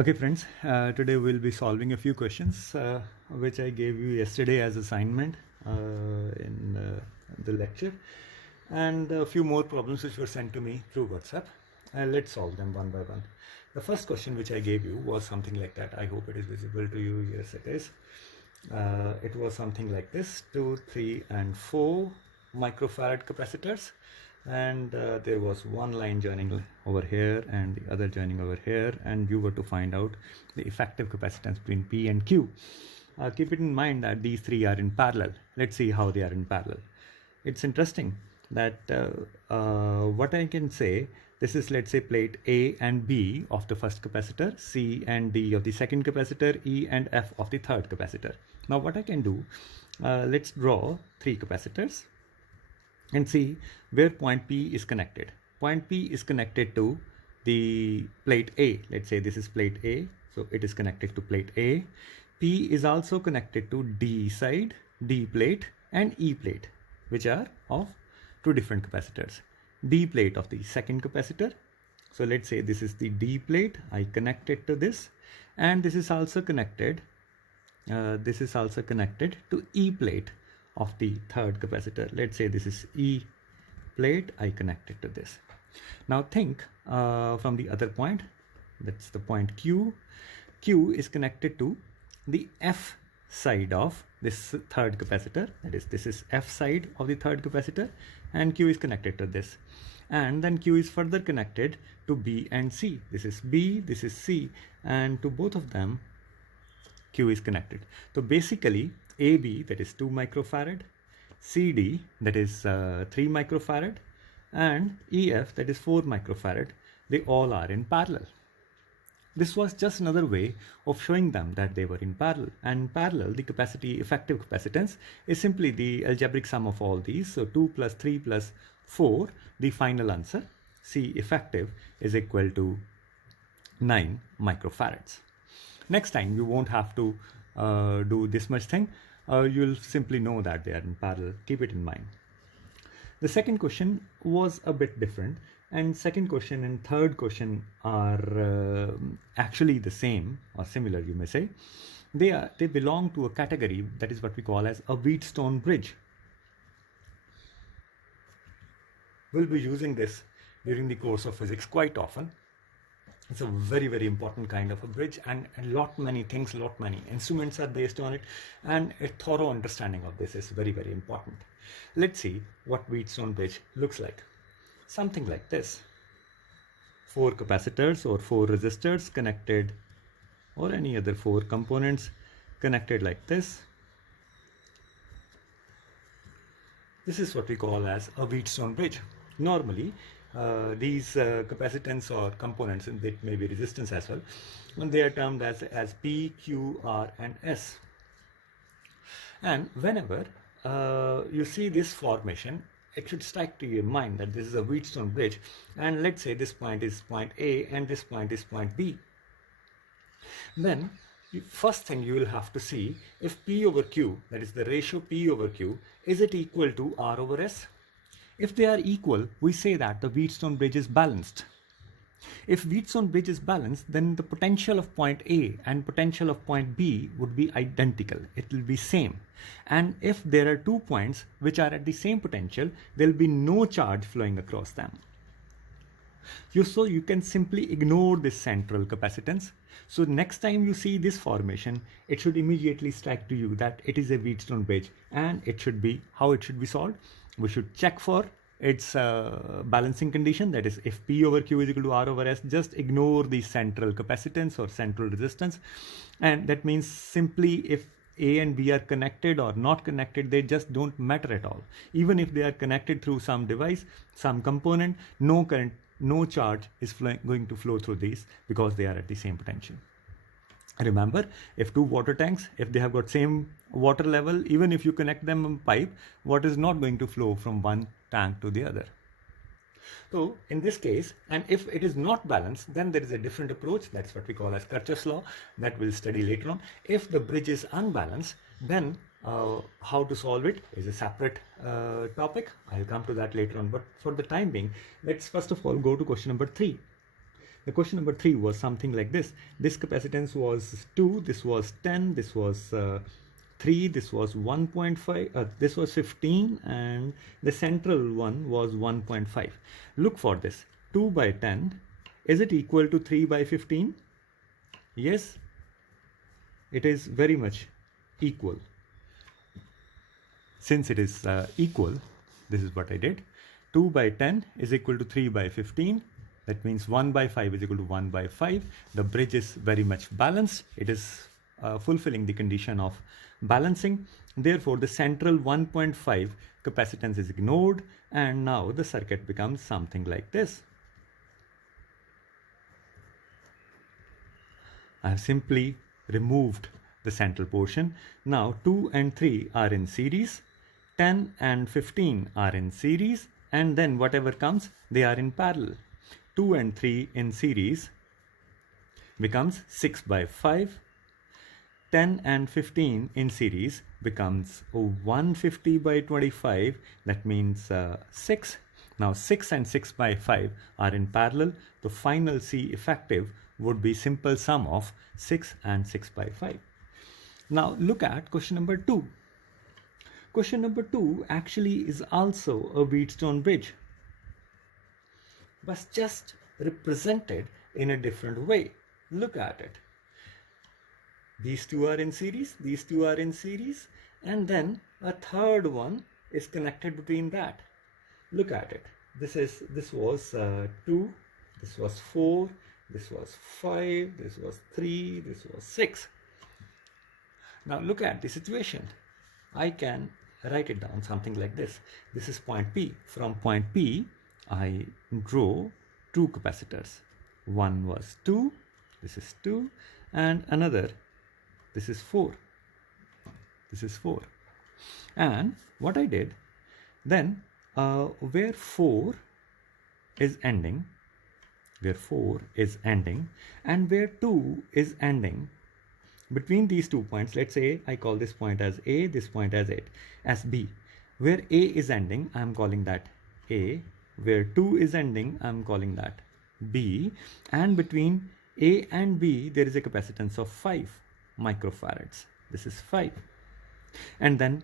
Okay friends, today we'll be solving a few questions which I gave you yesterday as assignment in the lecture, and a few more problems which were sent to me through WhatsApp. Let's solve them one by one. The first question which I gave you was something like that. I hope it is visible to you. Yes, it is. It was something like this: 2, 3 and 4 microfarad capacitors, and there was one line joining over here and the other joining over here, and you were to find out the effective capacitance between P and Q. Keep it in mind that these three are in parallel. Let's see how they are in parallel. It's interesting that what I can say, this is, let's say, plate A and B of the first capacitor, C and D of the second capacitor, E and F of the third capacitor. Now what I can do, let's draw three capacitors and see where point P is connected. Point P is connected to the plate A. Let's say this is plate A, so it is connected to plate A. P is also connected to D side, D plate, and E plate, which are of two different capacitors. D plate of the second capacitor. So let's say this is the D plate. I connect it to this, and this is also connected. To E plate of the third capacitor. Let's say this is E plate. I connect it to this. Now think from the other point. That's the point Q. Q is connected to the F side of this third capacitor. That is, this is F side of the third capacitor, and Q is connected to this. And then Q is further connected to B and C. This is B, this is C, and to both of them Q is connected. So basically AB, that is 2 microfarad, CD, that is 3 microfarad, and EF, that is 4 microfarad, they all are in parallel. This was just another way of showing them that they were in parallel. And parallel, the effective capacitance is simply the algebraic sum of all these. So 2 plus 3 plus 4, the final answer, C effective, is equal to 9 microfarads. Next time you won't have to do this much thing. You'll simply know that they are in parallel. Keep it in mind. The second question was a bit different, and second question and third question are actually the same or similar, you may say. They belong to a category that is what we call as a Wheatstone bridge. We'll be using this during the course of physics quite often. It's a very, very important kind of a bridge, and many instruments are based on it, and a thorough understanding of this is very, very important. Let's see what Wheatstone bridge looks like. Something like this. 4 capacitors or 4 resistors connected, or any other 4 components connected like this. This is what we call as a Wheatstone bridge. Normally, these capacitance or components, and it may be resistance as well, when they are termed as P, Q, R, and S. And whenever you see this formation, it should strike to your mind that this is a Wheatstone bridge, and let's say this point is point A and this point is point B. Then first thing you will have to see if P over Q, that is the ratio P over Q, is it equal to R over S? If they are equal, we say that the Wheatstone bridge is balanced. If Wheatstone bridge is balanced, then the potential of point A and potential of point B would be identical. It will be same. And if there are 2 points which are at the same potential, there will be no charge flowing across them. So you can simply ignore this central capacitance. So next time you see this formation, it should immediately strike to you that it is a Wheatstone bridge, and it should be, how it should be solved? We should check for its balancing condition. That is, if P over Q is equal to R over S, just ignore the central capacitance or central resistance. And that means simply if A and B are connected or not connected, they just don't matter at all. Even if they are connected through some device, some component, no current, no charge is going to flow through these because they are at the same potential. Remember, if 2 water tanks, if they have got same water level, even if you connect them in pipe, water is not going to flow from one tank to the other. So in this case, and if it is not balanced, then there is a different approach. That's what we call as Kirchhoff's law, that we'll study later on. If the bridge is unbalanced, then how to solve it is a separate topic. I'll come to that later on. But for the time being, let's first of all go to question number 3. The question number 3 was something like this. This capacitance was 2, this was 10, this was 3, this was 1.5, this was 15, and the central one was 1.5. Look for this. 2 by 10, is it equal to 3 by 15? Yes, it is very much equal. Since it is equal, this is what I did. 2 by 10 is equal to 3 by 15. That means 1 by 5 is equal to 1 by 5. The bridge is very much balanced. It is fulfilling the condition of balancing. Therefore, the central 1.5 capacitance is ignored, and now the circuit becomes something like this. I have simply removed the central portion. Now 2 and 3 are in series, 10 and 15 are in series, and then whatever comes, they are in parallel. 2 and 3 in series becomes 6 by 5. 10 and 15 in series becomes 150 by 25. That means 6. Now 6 and 6 by 5 are in parallel. The final C effective would be simple sum of 6 and 6 by 5. Now look at question number 2. Question number 2 actually is also a Wheatstone bridge, but just represented in a different way. Look at it. These two are in series, these two are in series, and then a third one is connected between that. Look at it. This was 2, this was 4, this was 5, this was 3, this was 6. Now look at the situation. I can write it down something like this. This is point P. From point P, I draw two capacitors. One was 2, this is 2, and another, this is 4. This is 4. And what I did, then where 4 is ending, and where 2 is ending, between these 2 points, let's say I call this point as A, this point as B. Where A is ending, I am calling that A. Where 2 is ending, I am calling that B. And between A and B, there is a capacitance of 5 microfarads. This is 5. And then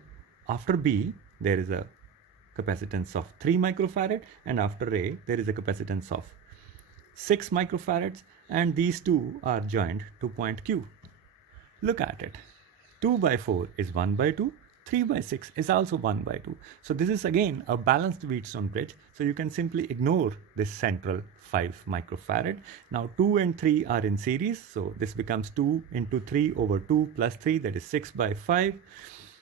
after B, there is a capacitance of 3 microfarad, and after A, there is a capacitance of 6 microfarads, and these two are joined to point Q. Look at it. 2 by 4 is 1 by 2. 3 by 6 is also 1 by 2. So this is again a balanced Wheatstone bridge. So you can simply ignore this central 5 microfarad. Now 2 and 3 are in series. So this becomes 2 into 3 over 2 plus 3, that is 6 by 5.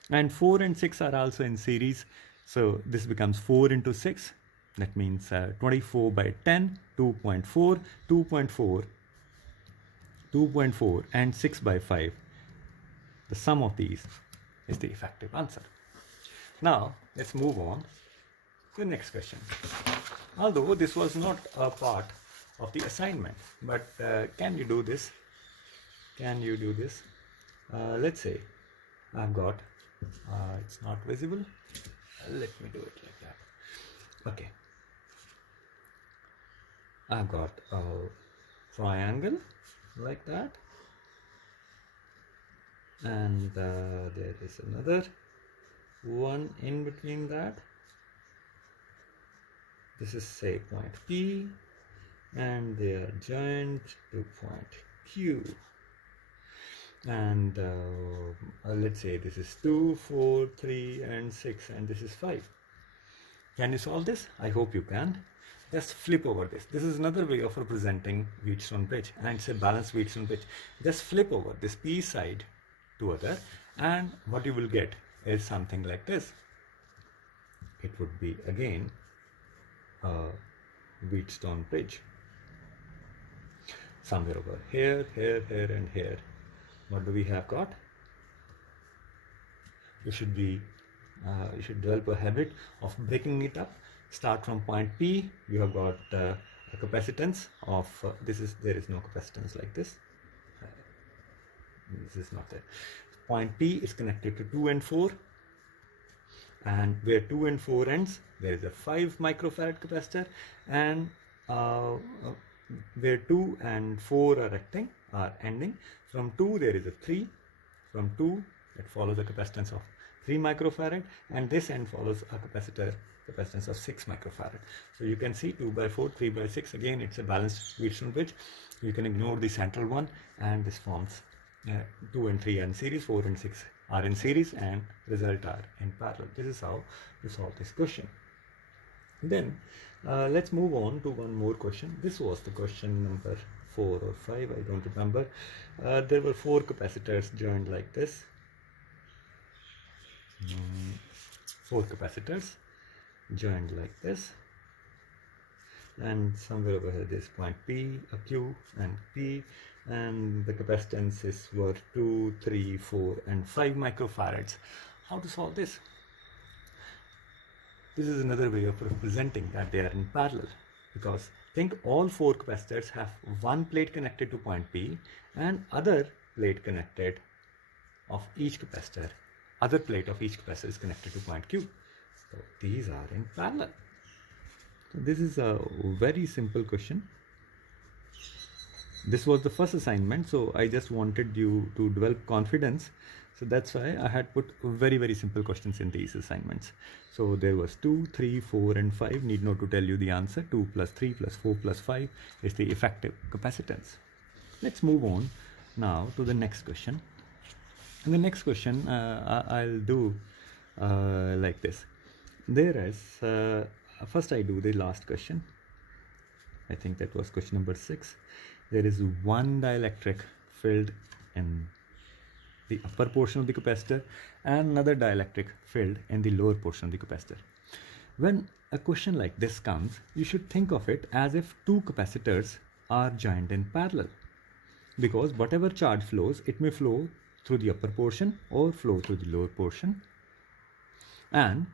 And 4 and 6 are also in series. So this becomes 4 into 6. That means 24 by 10, 2.4, 2.4, 2.4 and 6 by 5. The sum of these is the effective answer. Now let's move on to the next question. Although this was not a part of the assignment, but can you do this? Can you do this? Let's say I've got, it's not visible. Let me do it like that. Okay. I've got a triangle like that, and there is another one in between that. This is say point P, and they are joined to point Q. And let's say this is 2, 4, 3 and 6, and this is 5. Can you solve this? I hope you can. Just flip over this. This is another way of representing Wheatstone bridge, and it's a balanced Wheatstone bridge. Just flip over this P side to other, and what you will get is something like this. It would be again a Wheatstone bridge. Somewhere over here, here, here and here. What do we have got? You should develop a habit of breaking it up. Start from point P. You have got a capacitance of there is no capacitance like this. This is not there. Point P is connected to 2 and 4, and where 2 and 4 ends, there is a 5 microfarad capacitor, and where 2 and 4 are ending. From 2 there is a 3. From 2 it follows a capacitance of 3 microfarad, and this end follows a capacitance of 6 microfarad. So you can see 2 by 4, 3 by 6. Again, it's a balanced Wheatstone bridge. You can ignore the central one, and this forms 2 and 3 are in series, 4 and 6 are in series, and result are in parallel. This is how to solve this question. Then let's move on to one more question. This was the question number 4 or 5, I don't remember. There were 4 capacitors joined like this. 4 capacitors joined like this, and somewhere over here this point P, a Q and P, and the capacitances were 2, 3, 4 and 5 microfarads. How to solve this? This is another way of representing that they are in parallel, because think all 4 capacitors have one plate connected to point P and other plate connected of each capacitor. Other plate of each capacitor is connected to point Q. So these are in parallel. So this is a very simple question. This was the first assignment, so I just wanted you to develop confidence. So that's why I had put very simple questions in these assignments. So there was 2, 3, 4 and 5. Need not to tell you the answer. 2 plus 3 plus 4 plus 5 is the effective capacitance. Let's move on now to the next question. And the next question I'll do like this. There is, first I do the last question. I think that was question number 6. There is one dielectric filled in the upper portion of the capacitor and another dielectric filled in the lower portion of the capacitor. When a question like this comes, you should think of it as if 2 capacitors are joined in parallel, because whatever charge flows, it may flow through the upper portion or flow through the lower portion, and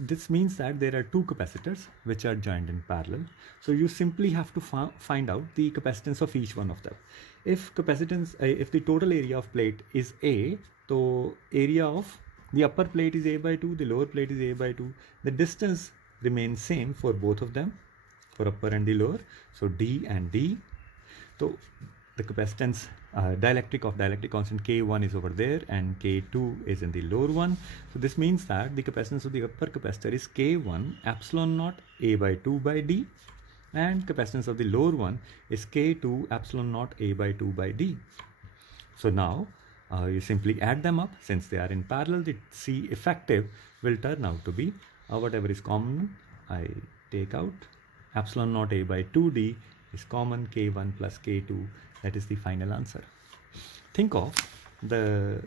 this means that there are 2 capacitors which are joined in parallel. So you simply have to find out the capacitance of each one of them. If if the total area of plate is A, so area of the upper plate is A by 2, the lower plate is A by 2. The distance remains same for both of them, for upper and the lower. So D and D. So the capacitance dielectric constant K1 is over there and K2 is in the lower one. So this means that the capacitance of the upper capacitor is K1 epsilon naught A by 2 by D, and capacitance of the lower one is K2 epsilon naught A by 2 by D. So now you simply add them up. Since they are in parallel, the C effective will turn out to be whatever is common I take out. Epsilon naught A by 2D is common, K1 plus K2, that is the final answer. Think of the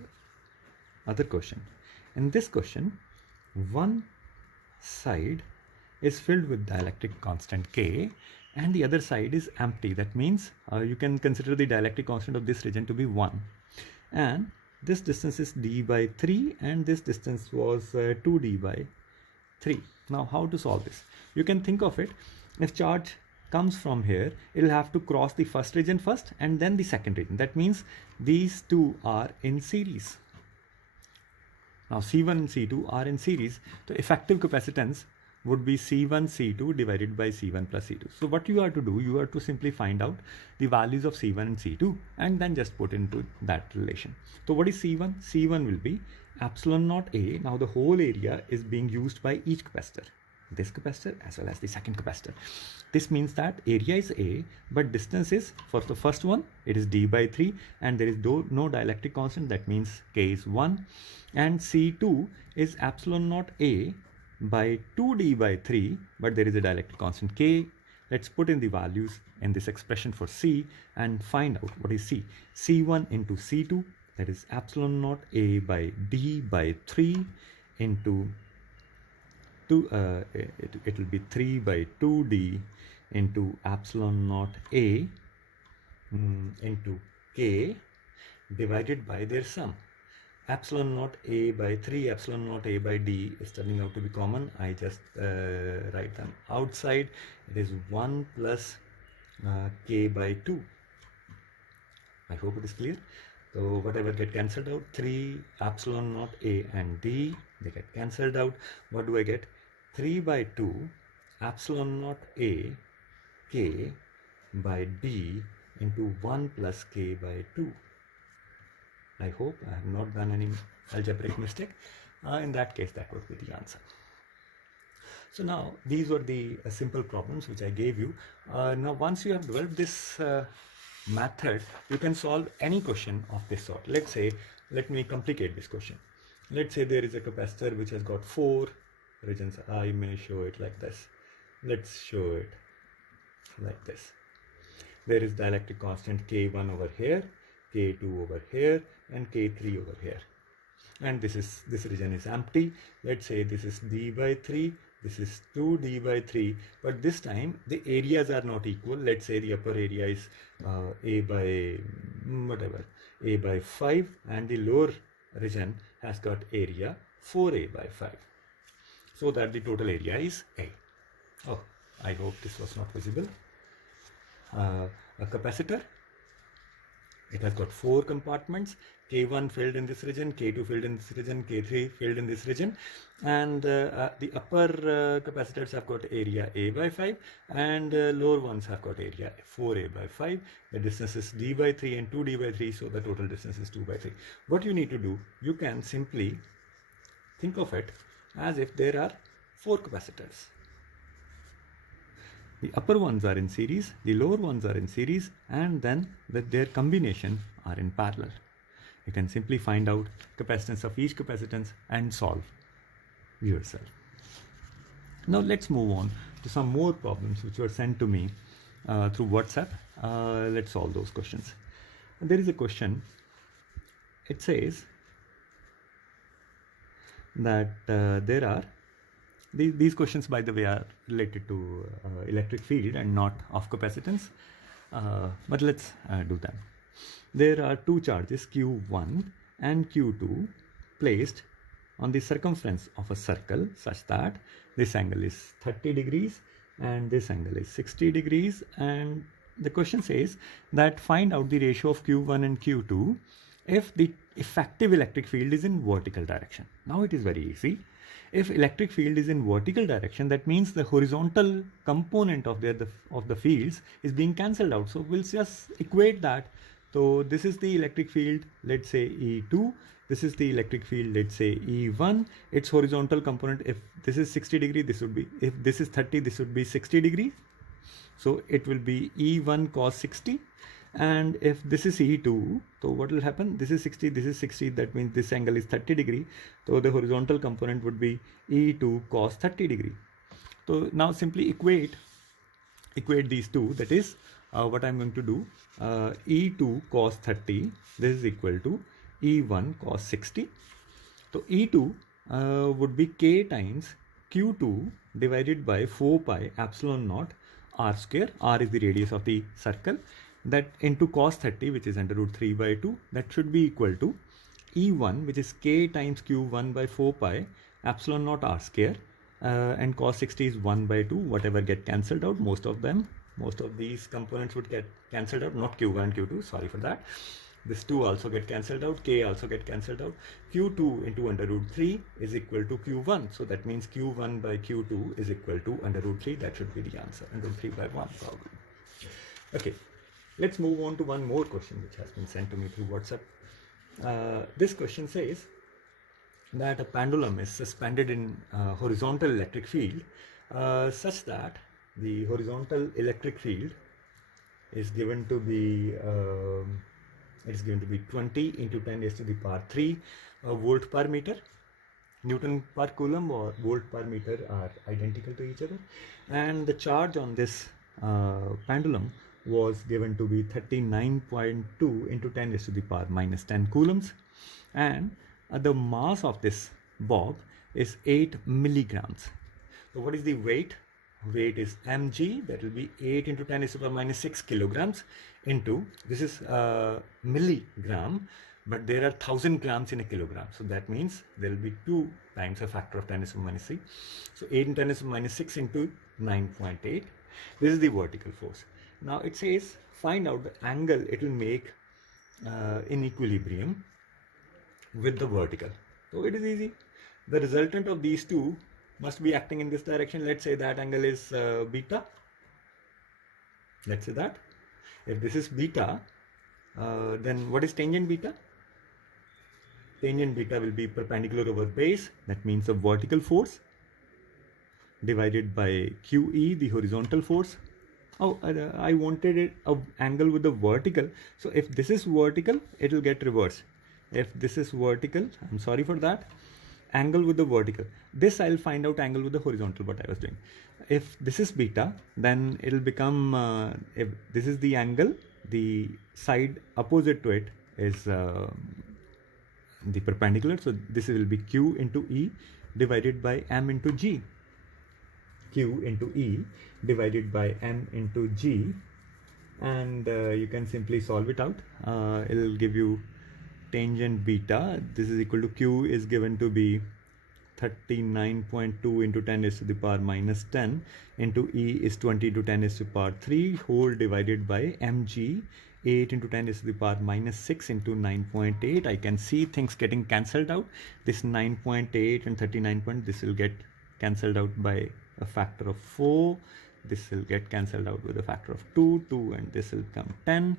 other question. In this question, one side is filled with dielectric constant K and the other side is empty. That means you can consider the dielectric constant of this region to be 1. And this distance is D by 3 and this distance was 2D by 3. Now how to solve this? You can think of it, if charge comes from here, it will have to cross the first region first and then the second region. That means these two are in series. Now C1 and C2 are in series. The effective capacitance would be C1 C2 divided by C1 plus C2. So what you are to do, you are to simply find out the values of C1 and C2 and then just put into that relation. So what is C1? C1 will be epsilon naught A. Now the whole area is being used by each capacitor, this capacitor as well as the second capacitor. This means that area is A, but distance is, for the first one, it is D by 3 and there is no dielectric constant, that means K is 1. And C2 is epsilon naught A by 2D by 3, but there is a dielectric constant K. Let's put in the values in this expression for C and find out what is C. C1 into C2, that is epsilon naught A by D by 3 into it will be 3 by 2D into epsilon naught A into K divided by their sum. Epsilon naught A by 3, epsilon naught A by D is turning out to be common. I just write them outside. It is 1 plus K by 2. I hope it is clear. So whatever get cancelled out, 3 epsilon naught A and D, they get cancelled out. What do I get? 3 by 2 epsilon naught A K by D into 1 plus K by 2. I hope I have not done any algebraic mistake. In that case, that would be the answer. So now these were the simple problems which I gave you. Now once you have developed this method, you can solve any question of this sort. Let's say, let me complicate this question. Let's say there is a capacitor which has got 4 regions. I may show it like this. Let's show it like this. There is dielectric constant K1 over here, K2 over here, and K3 over here. And this region is empty. Let's say this is D by 3, this is 2D by 3, but this time the areas are not equal. Let's say the upper area is A by whatever, A by 5, and the lower region has got area 4A by 5. So that the total area is A. Oh, I hope this was not visible. A capacitor, it has got 4 compartments. K1 filled in this region, K2 filled in this region, K3 filled in this region, and the upper capacitors have got area A by 5, and lower ones have got area 4A by 5. The distance is D by 3 and 2D by 3, so the total distance is 2 by 3. What you need to do, you can simply think of it as if there are 4 capacitors. The upper ones are in series, the lower ones are in series, and then their combination are in parallel. You can simply find out capacitance of each capacitance and solve yourself. Now let's move on to some more problems which were sent to me through WhatsApp. Let's solve those questions. And there is a question. It says that there are these questions, by the way, are related to electric field and not of capacitance, but let's do them. There are 2 charges Q1 and Q2 placed on the circumference of a circle such that this angle is 30 degrees and this angle is 60 degrees, and the question says that find out the ratio of Q1 and Q2 if the effective electric field is in vertical direction. Now it is very easy. If electric field is in vertical direction, that means the horizontal component of the fields is being cancelled out. So we'll just equate that. So this is the electric field, let's say E2. This is the electric field, let's say E1. Its horizontal component, if this is 60 degree, this would be, if this is 30, this would be 60 degrees. So it will be E1 cos 60. And if this is E2, so what will happen? This is 60, this is 60, that means this angle is 30 degree. So the horizontal component would be E2 cos 30 degree. So now simply equate these two. That is what I'm going to do. E2 cos 30, this is equal to E1 cos 60. So E2 would be K times Q2 divided by 4 pi epsilon naught R square. R is the radius of the circle. That into cos 30, which is under root 3 by 2, that should be equal to E1, which is K times Q1 by 4 pi epsilon naught R square, and cos 60 is 1 by 2, whatever get cancelled out, most of these components would get cancelled out, not Q1 and Q2, sorry for that. This 2 also get cancelled out, K also get cancelled out. Q2 into under root 3 is equal to Q1, so that means Q1 by Q2 is equal to under root 3, that should be the answer, under root 3 by 1 probably. Okay. Let's move on to one more question which has been sent to me through WhatsApp. This question says that a pendulum is suspended in horizontal electric field such that the horizontal electric field is given to be 20 into 10 raised to the power 3 volt per meter. Newton per coulomb or volt per meter are identical to each other, and the charge on this pendulum was given to be 39.2 into 10 raised to the power minus 10 coulombs, and the mass of this bob is 8 milligrams. So what is the weight? Weight is mg, that will be 8 into 10 raised to the power minus 6 kilograms into, this is milligram, but there are 1000 grams in a kilogram, so that means there will be 2 times a factor of 10 raised to the minus 3. So 8 into 10 raised to the minus 6 into 9.8. This is the vertical force. Now it says find out the angle it will make in equilibrium with the vertical. So it is easy. The resultant of these two must be acting in this direction. Let's say that angle is beta. Let's say that. If this is beta, then what is tangent beta? Tangent beta will be perpendicular over base, that means the vertical force, divided by QE, the horizontal force. Oh, I wanted it an angle with the vertical. So if this is vertical, it will get reversed. If this is vertical, I'm sorry for that, angle with the vertical. This I'll find out angle with the horizontal, what I was doing. If this is beta, then it'll become, if this is the angle, the side opposite to it is the perpendicular. So this will be Q into E divided by M into G. Q into E divided by M into G, and you can simply solve it out. It'll give you tangent beta. This is equal to Q is given to be 39.2 into 10 is to the power minus 10 into E is 20 to 10 is to the power 3 whole divided by mg 8 into 10 is to the power minus 6 into 9.8. I can see things getting cancelled out. This 9.8 and 39. This will get cancelled out by a factor of 4. This will get cancelled out with a factor of 2, and this will become 10.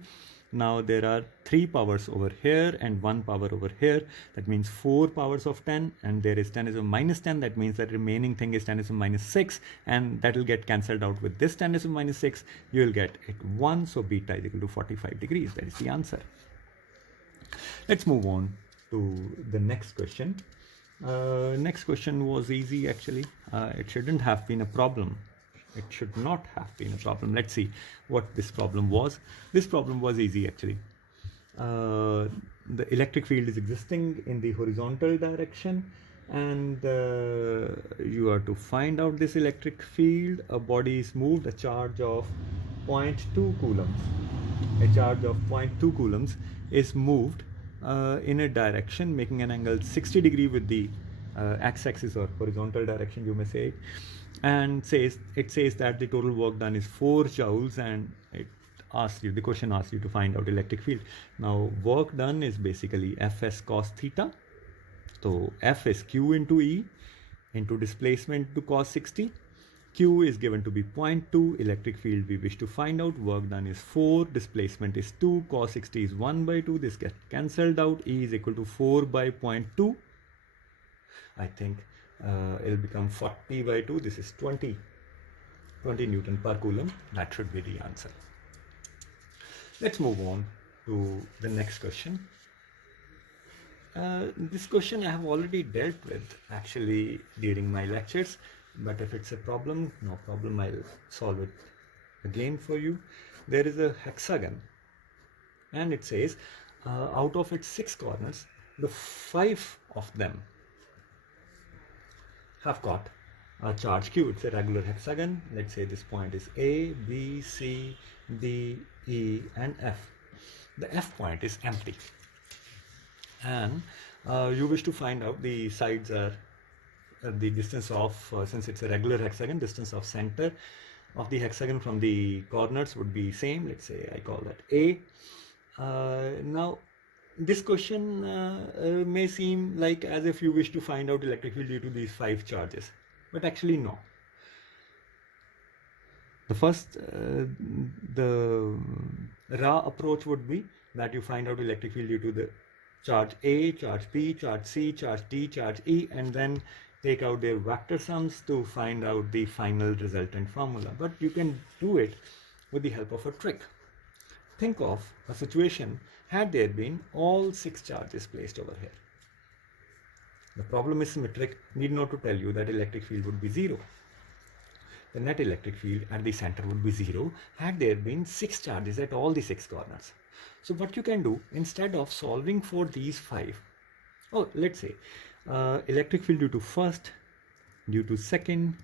Now there are 3 powers over here and 1 power over here. That means 4 powers of 10, and there is 10 is a minus 10. That means that remaining thing is 10 is a minus 6, and that will get cancelled out with this 10 is a minus 6. You will get it 1. So beta is equal to 45 degrees. That is the answer. Let's move on to the next question. Next question was easy actually. It shouldn't have been a problem. It should not have been a problem. Let's see what this problem was. This problem was easy actually. The electric field is existing in the horizontal direction, and you are to find out this electric field. A body is moved, a charge of 0.2 coulombs. A charge of 0.2 coulombs is moved in a direction making an angle 60 degree with the x-axis or horizontal direction, you may say, and it says that the total work done is 4 joules, and the question asks you to find out electric field. Now work done is basically Fs cos theta. So F is Q into E into displacement to cos 60. Q is given to be 0.2. Electric field we wish to find out. Work done is 4. Displacement is 2. Cos 60 is 1 by 2. This gets cancelled out. E is equal to 4 by 0.2. I think it'll become 40 by 2. This is 20 Newton per coulomb. That should be the answer. Let's move on to the next question. This question I have already dealt with actually during my lectures, but if it's a problem, no problem, I'll solve it again for you. There is a hexagon, and it says out of its 6 corners, the 5 of them have got a charge Q. It's a regular hexagon. Let's say this point is A, B, C, D, E and F. The F point is empty, and you wish to find out the sides are the distance of, since it's a regular hexagon, distance of center of the hexagon from the corners would be same. Let's say I call that A. Now this question may seem like as if you wish to find out electric field due to these 5 charges, but actually no. The first, the raw approach would be that you find out electric field due to the charge A, charge B, charge C, charge D, charge E, and then take out their vector sums to find out the final resultant formula. But you can do it with the help of a trick. Think of a situation had there been all 6 charges placed over here. The problem is symmetric, need not to tell you that electric field would be 0. The net electric field at the center would be 0 had there been 6 charges at all the 6 corners. So what you can do, instead of solving for these 5, let's say electric field due to first, due to second,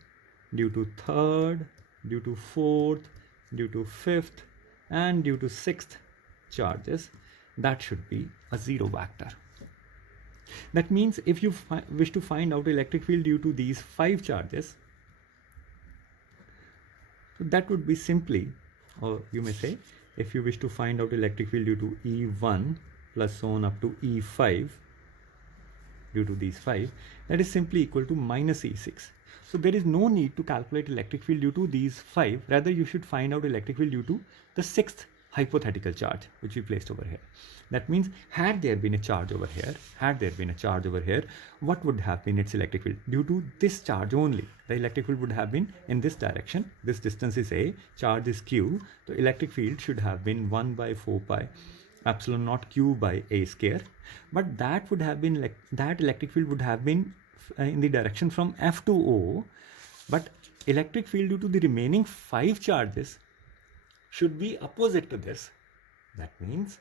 due to third, due to fourth, due to fifth, and due to 6th charges, that should be a 0 vector. That means if you wish to find out electric field due to these 5 charges, so that would be simply, or you may say, if you wish to find out electric field due to E1 plus so on up to E5 due to these 5, that is simply equal to minus E6. So there is no need to calculate electric field due to these 5. Rather, you should find out electric field due to the 6th hypothetical charge which we placed over here. That means had there been a charge over here, what would have been its electric field? Due to this charge only, the electric field would have been in this direction. This distance is A, charge is Q. The electric field should have been 1 by 4 pi epsilon naught Q by A square. But that would have been that electric field would have been in the direction from F to O. But electric field due to the remaining 5 charges should be opposite to this. That means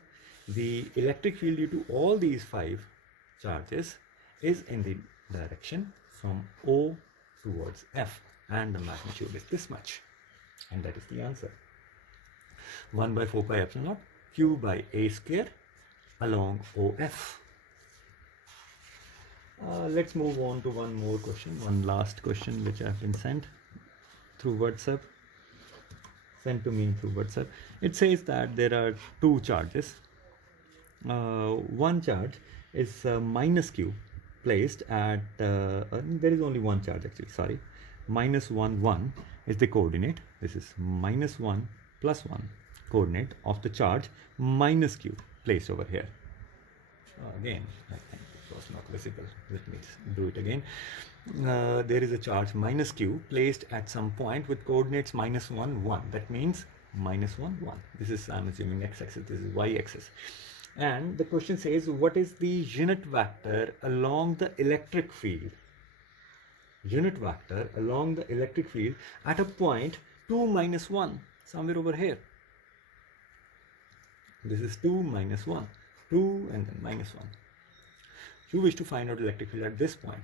the electric field due to all these 5 charges is in the direction from O towards F, and the magnitude is this much, and that is the answer. 1 by 4 pi epsilon naught Q by A square along OF. Let's move on to one more question, one last question which I have been sent through WhatsApp. To me through WhatsApp. It says that there are 2 charges. One charge is minus Q placed at there is only one charge actually, sorry. Minus 1 1 is the coordinate. This is minus 1 plus 1 coordinate of the charge minus Q placed over here. Again, I think it was not visible. Let me do it again. There is a charge minus Q placed at some point with coordinates minus 1 1. That means minus 1 1. This is, I'm assuming, x-axis, this is y-axis. And the question says, what is the unit vector along the electric field? Unit vector along the electric field at a point 2 minus 1, somewhere over here. This is 2 minus 1, 2 and then minus 1. You wish to find out electric field at this point.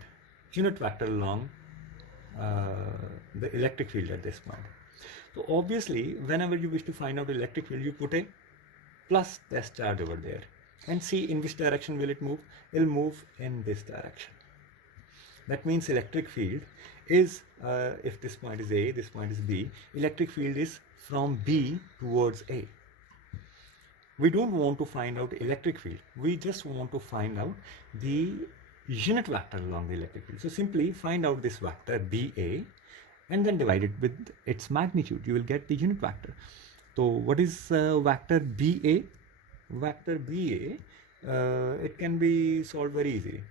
Unit vector along the electric field at this point. So obviously, whenever you wish to find out electric field, you put a plus test charge over there and see in which direction will it move. It will move in this direction. That means electric field is, if this point is A, this point is B, electric field is from B towards A. We don't want to find out electric field. We just want to find out the unit vector along the electric field. So simply find out this vector BA and then divide it with its magnitude. You will get the unit vector. So what is vector BA? Vector BA, it can be solved very easily.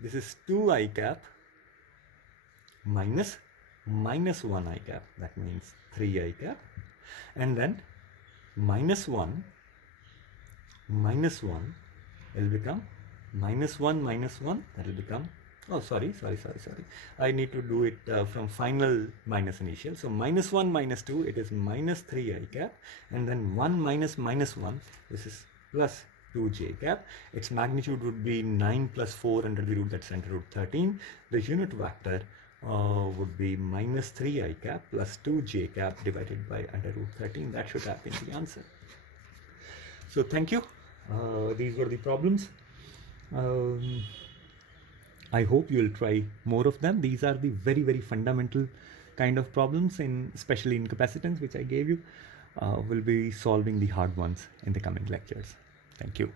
This is 2i cap minus 1i cap. That means 3i cap. And then minus 1 will become minus 1 minus 1, that will become, oh sorry, I need to do it from final minus initial. So minus 1 minus 2, it is minus 3i cap, and then 1 minus minus 1, this is plus 2j cap. Its magnitude would be 9 plus 4 under the root, that's under root 13. The unit vector would be minus 3i cap plus 2j cap divided by under root 13. That should have been the answer. So thank you. These were the problems. I hope you will try more of them. These are the very, very fundamental kind of problems, especially in capacitance, which I gave you. We'll be solving the hard ones in the coming lectures. Thank you.